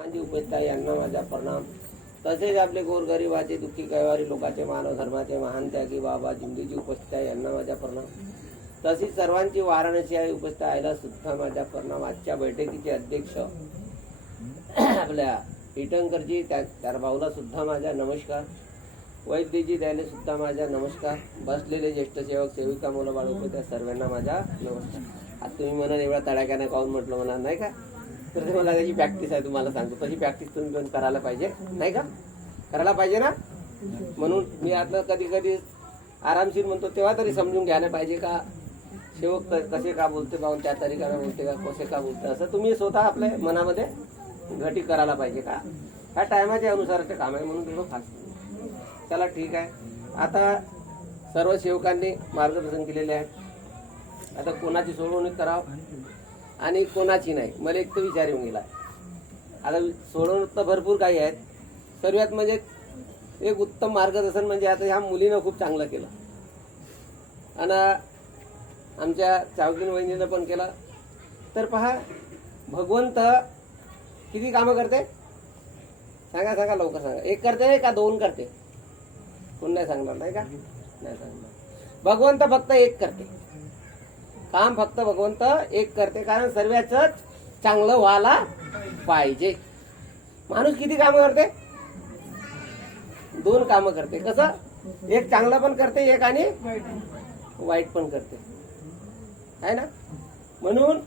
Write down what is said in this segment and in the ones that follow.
माझी उपस्थित यांना माझा प्रणाम. तसेच आपले गोरगरिबाचे दुःखी कैवारी लोकांचे मानव धर्माचे महान त्यागी बाबा जिंदीची उपस्थिती यांना माझा प्रणाम. तसेच सर्वांची वाराणसी आहे उपस्थित आयला सुद्धा माझा प्रणाम. आजच्या बैठकीचे अध्यक्ष आपल्या इटंकरजी त्या त्या भाऊला सुद्धा माझा नमस्कार. वैद्यजी त्याने सुद्धा माझा नमस्कार. बसलेले ज्येष्ठ सेवक सेविका मुलं बाळ त्या सर्वांना माझा नमस्कार. आता तुम्ही म्हणाल एवढा तडाख्याने काऊन म्हटलं म्हणाल नाही का? तर ते मला त्याची प्रॅक्टिस आहे तुम्हाला सांगतो. तशी प्रॅक्टिस तुम्ही पण करायला पाहिजे. नाही का? करायला पाहिजे ना? म्हणून मी आता कधी कधी आरामशीर म्हणतो तेव्हा तरी समजून घ्यायला पाहिजे का? सेवक क- कसे का बोलते पाहून त्या तरीकाने बोलते का? कसे का बोलते असं तुम्ही स्वतः आपल्या मनामध्ये घटी करायला पाहिजे का? ह्या टायमाच्या अनुसाराचे काम आहे म्हणून तुम्ही फास्ट चला ठीक आहे. आता सर्व सेवकांनी मार्गदर्शन केलेले आहे. आता कोणाची सोडवणूक करावं? आणि कोणाची नाही. मला एक तर विचार येऊन गेला. आता सोडवणूक तर भरपूर काही आहेत. सर्वात म्हणजे एक उत्तम मार्गदर्शन म्हणजे आता ह्या मुलीनं खूप चांगलं केलं. आणि आमच्या चावकीन वहिनीनं पण केलं. तर पहा भगवंत किती कामं करते? सांगा सांगा लवकर सांगा. एक करते का दोन करते? कोण नाही सांगणार नाही का? नाही सांगणार. भगवंत फक्त एक करते. काम फक्त भगवंत एक करते कारण सर्वच चांगलं व्हायला पाहिजे. माणूस किती कामं करते? दोन कामं करते. कसं? एक चांगलं पण करते एक आणि वाईट पण करते. आहे ना? म्हणून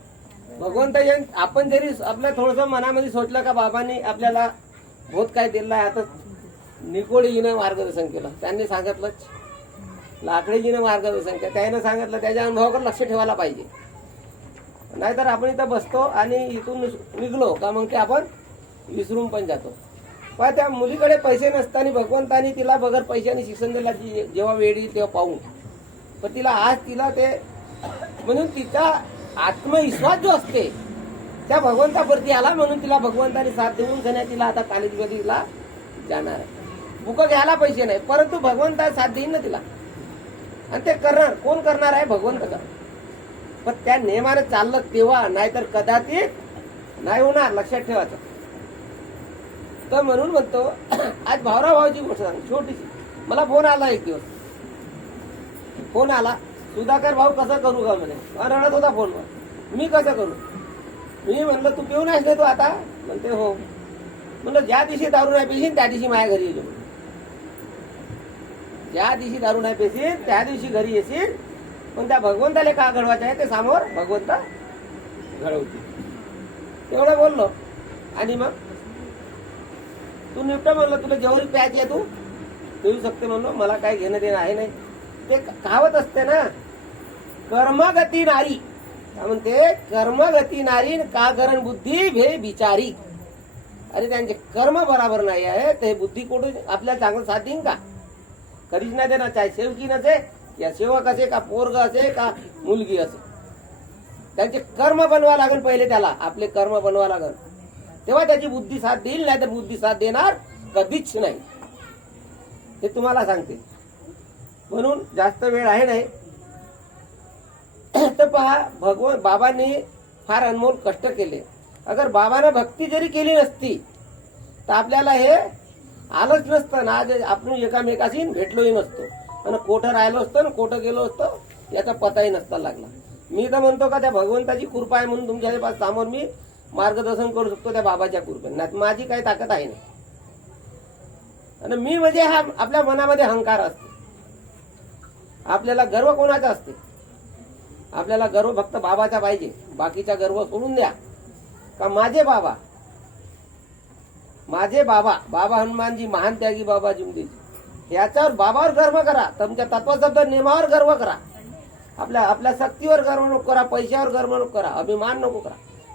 भगवंत यां- आपण जरी आपल्या थोडस मनामध्ये सोचलं का बाबांनी आपल्याला बहुत काय दिलं आहे आता निकोडीजीनं मार्गदर्शन केलं. त्यांनी सांगितलंच. लाकडीजीनं मार्गदर्शन केलं. त्यानं सांगितलं त्याच्या अनुभवाकडे लक्ष ठेवायला पाहिजे. नाहीतर आपण इथं बसतो आणि इथून निघलो का मग ते आपण विसरून पण जातो. पण त्या मुलीकडे पैसे नसताना भगवंतानी तिला बगर पैशाने शिक्षण दिला जेव्हा वेळ येईल तेव्हा पाहून पण तिला आज तिला ते म्हणून तिचा आत्मविश्वास जो असते त्या भगवंतावरती आला म्हणून तिला भगवंताने साथ देऊन घेण्या तिला आता कॉलेजमध्ये तिला जाणार आहे. बुक घ्यायला पैसे नाही परंतु भगवंता साथ देईन ना तिला. आणि ते करणार. कोण करणार आहे? भगवंत कर पण त्या नियमाने चाललं तेव्हा नाहीतर कदाचित नाही होणार लक्षात ठेवायचं. तर म्हणून म्हणतो आज भावराव भाऊची गोष्ट सांग छोटीशी. मला फोन आला एक दिवस. फोन आला सुधाकर भाऊ कसं करू का म्हणे? रडत होता फोनवर. मी कसं करू? मी म्हणलं तू पिऊन असले तू आता? म्हणते हो. म्हणलं ज्या दिवशी दारू नाही पिशीन त्या दिवशी माझ्या घरी येतो ज्या दिवशी दारू नाही पेशील त्या दिवशी घरी येशील. पण त्या भगवंताला का घडवायचं आहे ते समोर भगवंत घडवतील. तेवढं बोललो. आणि मग? तू निपट म्हणलं तुला जेवढी प्यायची आहे तू पिऊ शकते म्हणलो. मला काय घेणं देणं आहे नाही. ते खावत असते ना. कर्मगती नारी. काय म्हणते? कर्मगती नारी का करण बुद्धी भे बिचारी. अरे त्यांचे कर्म बराबर नाही आहे. ते बुद्धी कुठून आपल्याला चांगलं साथ देईन का? कधीच नाही देणार चाहे सेवकी नसे या सेवक असे का पोरग असे का मुलगी असे. त्यांचे कर्म बनवा लागेल पहिले त्याला आपले कर्म बनवा लागेल. तेव्हा त्याची बुद्धी साथ देईल नाही तर बुद्धी साथ देणार कधीच नाही. हे तुम्हाला सांगते. म्हणून जास्त वेळ आहे नाही. तर पहा भगवान बाबांनी फार अनमोल कष्ट केले. अगर बाबानं भक्ती जरी केली नसती तर आपल्याला हे आलोच नसतं ना आज आपण एकामेकाशी भेटलोही नसतो. आणि कोठं राहिलो असतो ना कोठं गेलो असतो याचा पताही नसता लागला. मी तर म्हणतो का त्या भगवंताची कृपा आहे म्हणून तुमच्यासमोर मी मार्गदर्शन करू शकतो त्या बाबाच्या कृपेने. नाही माझी काही ताकद आहे नाही. आणि मी म्हणजे हा आपल्या मनामध्ये अहंकार असते. आपल्याला गर्व कोणाचा असते? आपल्याला गर्व फक्त बाबाचा पाहिजे. बाकीचा गर्व सोडून द्या. का माझे बाबा माझे बाबा बाबा हनुमानजी महान त्यागी बाबा जिमदेजी. याच्यावर बाबावर गर्व करा. तुमच्या तत्वशब्द नियमावर गर्व करा. आपल्या आपल्या शक्तीवर गर्व नको करा पैशावर गर्व नको करा अभिमान नको करा.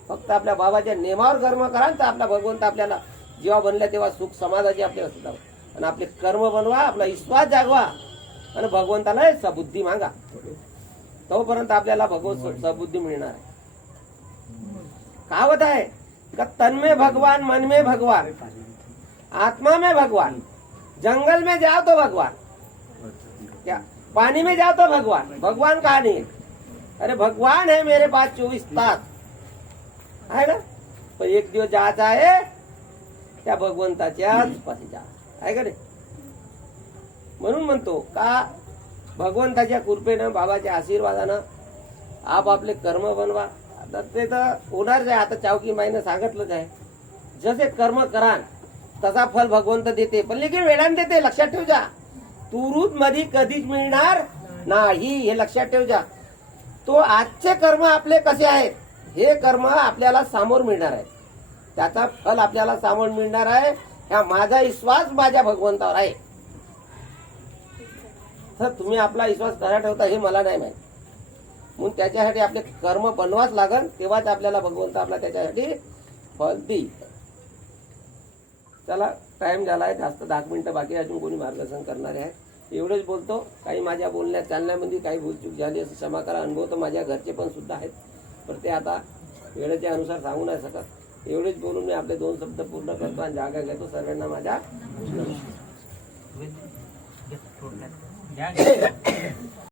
फक्त आपल्या बाबाच्या नियमावर गर्व करा तर आपला भगवंत आपल्याला जेव्हा बनल्या तेव्हा सुख समाजाची आपल्याला सुद्धा आणि आपले कर्म बनवा आपला विश्वास जागवा. आणि भगवंताला सबुद्धी मागा. तोपर्यंत आपल्याला भगवत सबुद्धी मिळणार आहे. कावत आहे का तन में भगवान मन में भगवान? आत्मा में भगवान? जंगल में जाओ तो भगवान। क्या? पानी में जाओ तो भगवान। भगवान कहा नहीं है? अरे भगवान है मेरे पास चौबीस तास है ना? पर एक दिवस जायचं आहे त्या भगवंताच्याच पाशी जा। आहे का नाही? म्हणून म्हणतो का भगवंताच्या कृपेनं बाबाच्या आशीर्वादानं आप आपले कर्म बनवा। तर ते तर होणारच आहे आता चावकी माईनं सांगितलंच आहे. जसे कर्म करान तसा फल भगवंत देते. पण लेकिन वेळाने देते. लक्षात ठेव जा तुरुत मध्ये कधीच मिळणार नाही. हे लक्षात ठेव जा तो आजचे कर्म आपले कसे आहेत? हे कर्म आपल्याला सामोर मिळणार आहे. त्याचा फल आपल्याला सामोर मिळणार आहे. हा माझा विश्वास माझ्या भगवंतावर आहे. तर तुम्ही आपला विश्वास करा ठेवता हे मला नाही माहिती. म्हणून त्याच्यासाठी आपले कर्म बनवाच लागल तेव्हाच आपल्याला भगवंत आपला त्याच्यासाठी फल देईल. चला टाइम झालाय जास्त दहा मिनिटं बाकी अजून कोणी मार्गदर्शन करणारे आहे. एवढेच बोलतो काही माझ्या बोलण्यात चालण्यामध्ये काही भूलचूक झाली असं क्षमा करा अनुभव तर माझ्या घरचे पण सुद्धा आहेत. पण ते आता वेळेच्या अनुसार सांगू नाही शकत. एवढेच बोलून मी आपले दोन शब्द पूर्ण करतो आणि जागा घेतो. सर्वांना माझ्या नमस्कार.